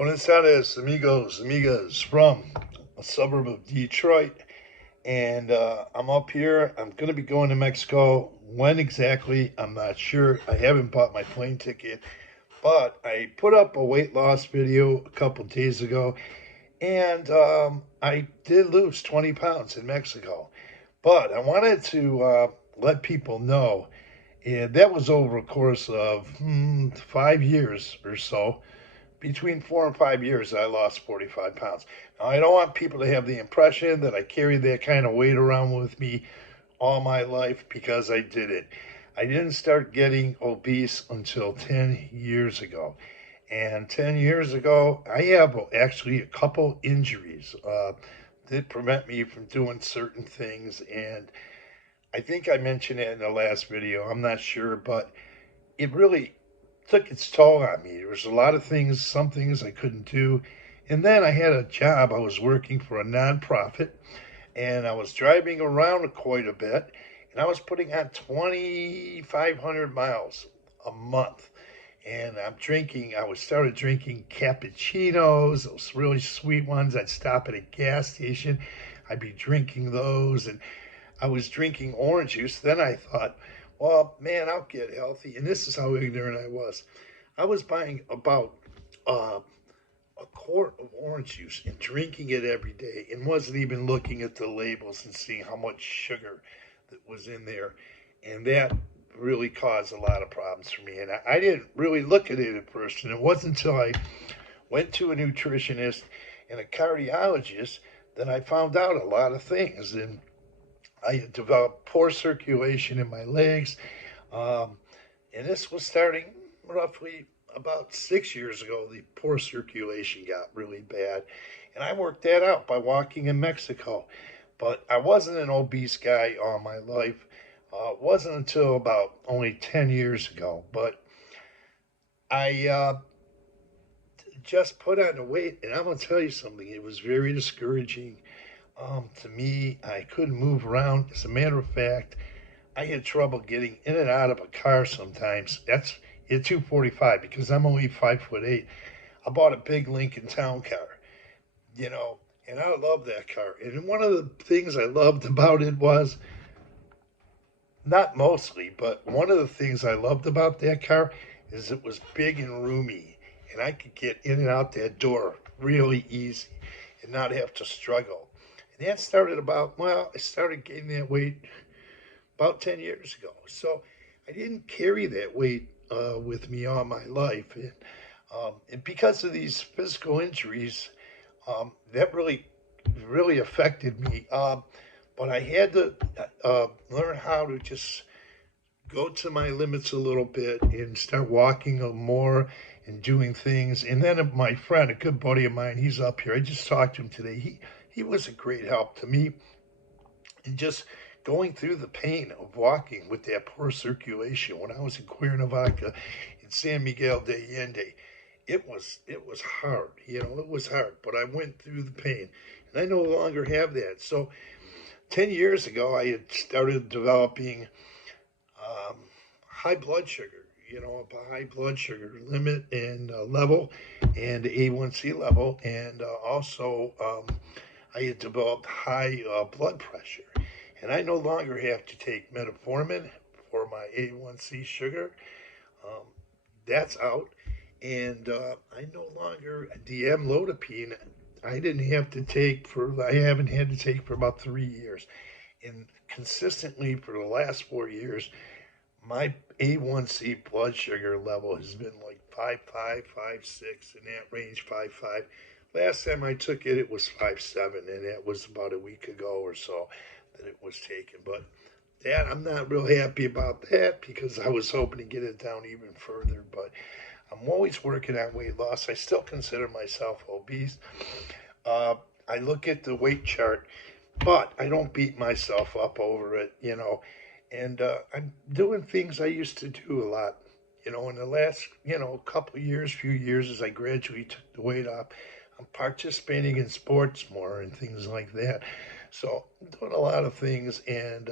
Buenos tardes, amigos, amigas, from a suburb of Detroit. And I'm up here. I'm going to be going to Mexico. When exactly, I'm not sure. I haven't bought my plane ticket. But I put up a weight loss video a couple days ago. And I did lose 20 pounds in Mexico. But I wanted to let people know. And that was over a course of 5 years or so. Between 4 and 5 years, I lost 45 pounds. Now, I don't want people to have the impression that I carried that kind of weight around with me all my life because I did it. I didn't start getting obese until 10 years ago. And 10 years ago, I have actually a couple injuries that prevent me from doing certain things. And I think I mentioned it in the last video. I'm not sure, but it really took its toll on me. There was a lot of things, some things I couldn't do. And then I had a job. I was working for a nonprofit and I was driving around quite a bit and I was putting on 2,500 miles a month. And I was started drinking cappuccinos, those really sweet ones. I'd stop at a gas station. I'd be drinking those and I was drinking orange juice. Then I thought, well, man, I'll get healthy. And this is how ignorant I was. I was buying about uh, a quart of orange juice and drinking it every day and wasn't even looking at the labels and seeing how much sugar that was in there. And that really caused a lot of problems for me. And I didn't really look at it at first. And it wasn't until I went to a nutritionist and a cardiologist that I found out a lot of things. And I had developed poor circulation in my legs. Um, and this was starting roughly about 6 years ago. The poor circulation got really bad. And I worked that out by walking in Mexico. But I wasn't an obese guy all my life. It wasn't until about only 10 years ago. But I just put on the weight. And I'm going to tell you something. It was very discouraging to me. I couldn't move around. As a matter of fact, I had trouble getting in and out of a car sometimes. That's at 245 because I'm only 5'8". I bought a big Lincoln Town car, and I love that car. And one of the things I loved about it was, not mostly, but one of the things I loved about that car is it was big and roomy, and I could get in and out that door really easy and not have to struggle. And that started I started gaining that weight about 10 years ago. So I didn't carry that weight with me all my life. And because of these physical injuries, that really affected me. But I had to learn how to just go to my limits a little bit and start walking more and doing things. And then my friend, a good buddy of mine, he's up here. I just talked to him today. He was a great help to me and just going through the pain of walking with that poor circulation when I was in Cuernavaca in San Miguel de Allende. It was hard, it was hard, but I went through the pain and I no longer have that. So 10 years ago, I had started developing um, high blood sugar, a high blood sugar limit and level and A1C level. And also, I had developed high blood pressure. And I no longer have to take metformin for my A1C sugar. Um, that's out. And I no longer, the amlodipine, I haven't had to take for about 3 years. And consistently for the last 4 years, my A1C blood sugar level has been like 5.5, 5.6, in that range, 5.5. Last time I took it, it was 5.7, and that was about a week ago or so that it was taken. But that, I'm not real happy about that because I was hoping to get it down even further. But I'm always working on weight loss. I still consider myself obese. Uh, I look at the weight chart, but I don't beat myself up over it. And I'm doing things I used to do a lot. In the last, couple of years, few years, as I gradually took the weight off, I'm participating in sports more and things like that. So I'm doing a lot of things, and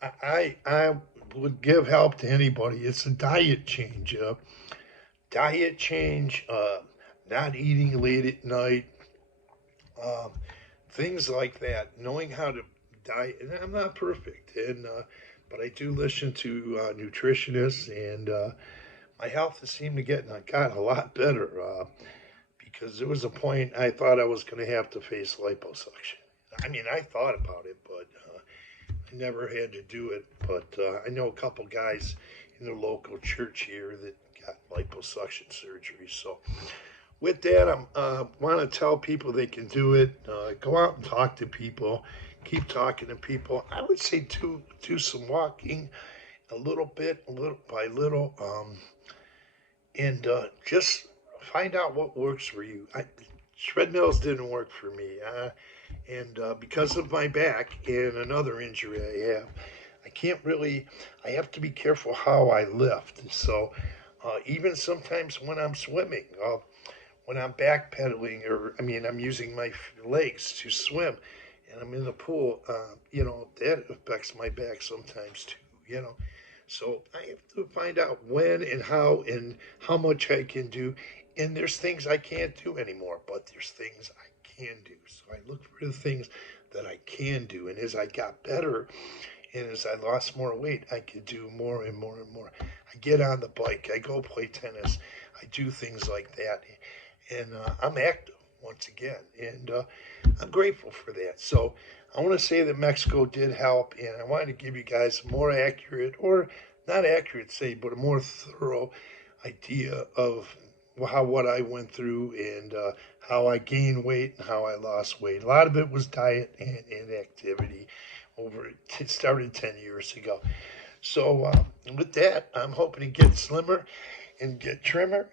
I would give help to anybody. It's a diet change, not eating late at night, um, things like that. Knowing how to diet, and I'm not perfect, and but I do listen to nutritionists, and my health has seemed to got a lot better. Because there was a point I thought I was going to have to face liposuction. I mean, I thought about it, but I never had to do it. But I know a couple guys in the local church here that got liposuction surgery. So with that, I want to tell people they can do it. Go out and talk to people. Keep talking to people. I would say do some walking a little bit, little by little, and just find out what works for you. Treadmills didn't work for me, and because of my back and another injury I have, I can't really. I have to be careful how I lift. So even sometimes when I'm swimming, when I'm backpedaling, or I mean, I'm using my legs to swim, and I'm in the pool. That affects my back sometimes too. So I have to find out when and how much I can do. And there's things I can't do anymore, but there's things I can do. So I look for the things that I can do. And as I got better and as I lost more weight, I could do more and more and more. I get on the bike, I go play tennis, I do things like that. And I'm active once again. And I'm grateful for that. So I want to say that Mexico did help, and I wanted to give you guys a more accurate, or not accurate, say, but a more thorough idea of what I went through and how I gained weight and how I lost weight. A lot of it was diet and activity. It started 10 years ago. So with that, I'm hoping to get slimmer and get trimmer.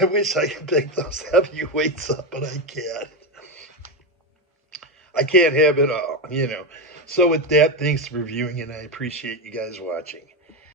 I wish I could pick those heavy weights up, but I can't. I can't have it all. So with that, thanks for viewing, and I appreciate you guys watching.